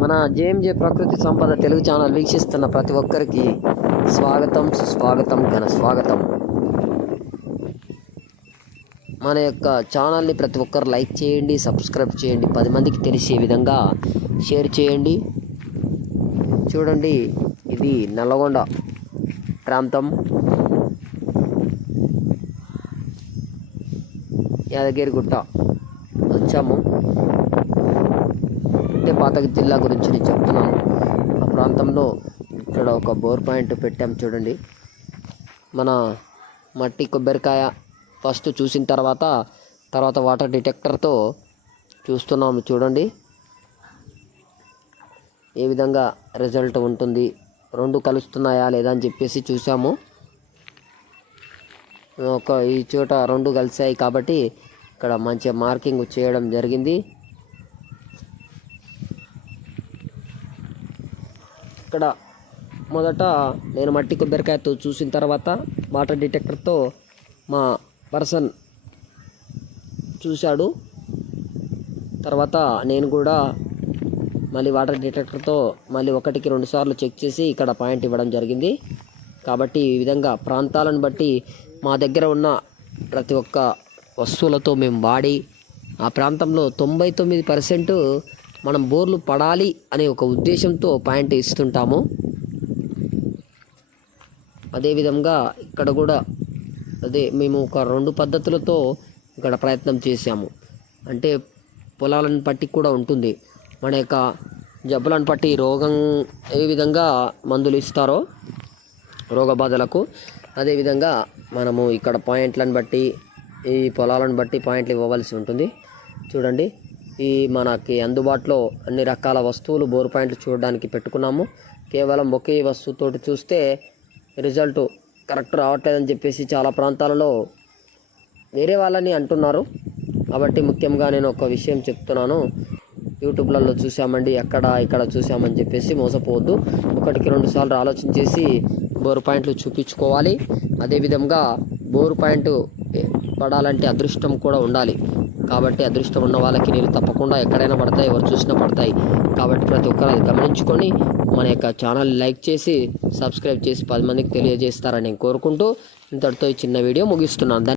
మన జేఎంజే ప్రకృతి సంపద తెలుగు ఛానల్ వీక్షిస్తున్న ప్రతి ఒక్కరికి స్వాగతం సుస్వాగతం ఘన స్వాగతం. మన యొక్క ఛానల్ని ప్రతి ఒక్కరు లైక్ చేయండి సబ్స్క్రైబ్ చేయండి పది మందికి తెలిసే విధంగా షేర్ చేయండి. చూడండి ఇది నల్లగొండ ప్రాంతం. యాదగిరిగుట్ట వచ్చాము అంటే పాతక జిల్లా గురించి నేను చెప్తున్నాను. ఆ ప్రాంతంలో ఇక్కడ ఒక బోర్ పాయింట్ పెట్టాం చూడండి. మన మట్టి కొబ్బరికాయ ఫస్ట్ చూసిన తర్వాత తర్వాత వాటర్ డిటెక్టర్తో చూస్తున్నాము చూడండి. ఏ విధంగా రిజల్ట్ ఉంటుంది రెండు కలుస్తున్నాయా లేదా అని చెప్పేసి చూసాము ఒక ఈ చోట రెండు కలిసాయి కాబట్టి ఇక్కడ మంచిగా మార్కింగ్ చేయడం జరిగింది. ఇక్కడ మొదట నేను మట్టి కొబ్బరికాయతో చూసిన తర్వాత వాటర్ డిటెక్టర్తో మా పర్సన్ చూశాడు. తర్వాత నేను కూడా మళ్ళీ వాటర్ డిటెక్టర్తో మళ్ళీ ఒకటికి రెండు సార్లు చెక్ చేసి ఇక్కడ పాయింట్ ఇవ్వడం జరిగింది. కాబట్టి ఈ విధంగా ప్రాంతాలను బట్టి మా దగ్గర ఉన్న ప్రతి ఒక్క వస్తువులతో మేము వాడి ఆ ప్రాంతంలో తొంభై తొమ్మిది పర్సెంట్ మనం బోర్లు పడాలి అనే ఒక ఉద్దేశంతో పాయింట్ ఇస్తుంటాము. అదేవిధంగా ఇక్కడ కూడా అదే మేము ఒక రెండు పద్ధతులతో ఇక్కడ ప్రయత్నం చేశాము. అంటే పొలాలను బట్టి కూడా ఉంటుంది. మన యొక్క జబ్బులను బట్టి రోగం ఏ విధంగా మందులు ఇస్తారో రోగ బాధలకు అదేవిధంగా మనము ఇక్కడ పాయింట్లను బట్టి ఈ పొలాలను బట్టి పాయింట్లు ఇవ్వవలసి ఉంటుంది. చూడండి. ఈ మనకి అందుబాటులో అన్ని రకాల వస్తువులు బోర్ పాయింట్లు చూడడానికి పెట్టుకున్నాము. కేవలం ఒకే వస్తువుతో చూస్తే రిజల్ట్ కరెక్ట్ రావట్లేదని చెప్పేసి చాలా ప్రాంతాలలో వేరే వాళ్ళని అంటున్నారు. కాబట్టి ముఖ్యంగా నేను ఒక విషయం చెప్తున్నాను. యూట్యూబ్లలో చూసామండి ఎక్కడ ఇక్కడ చూసామని చెప్పేసి మోసపోవద్దు. ఒకటికి రెండు సార్లు ఆలోచన చేసి బోరు పాయింట్లు చూపించుకోవాలి. అదేవిధంగా బోరు పాయింట్ పడాలంటే అదృష్టం కూడా ఉండాలి. కాబట్టి అదృష్టం ఉన్న వాళ్ళకి నీళ్ళు తప్పకుండా ఎక్కడైనా పడతాయి ఎవరు చూసినా పడతాయి. కాబట్టి ప్రతి ఒక్కరు అది గమనించుకొని మన యొక్క ఛానల్ లైక్ చేసి సబ్స్క్రైబ్ చేసి పది మందికి తెలియజేస్తారని నేను కోరుకుంటూ ఇంతటితో ఈ చిన్న వీడియో ముగిస్తున్నాను.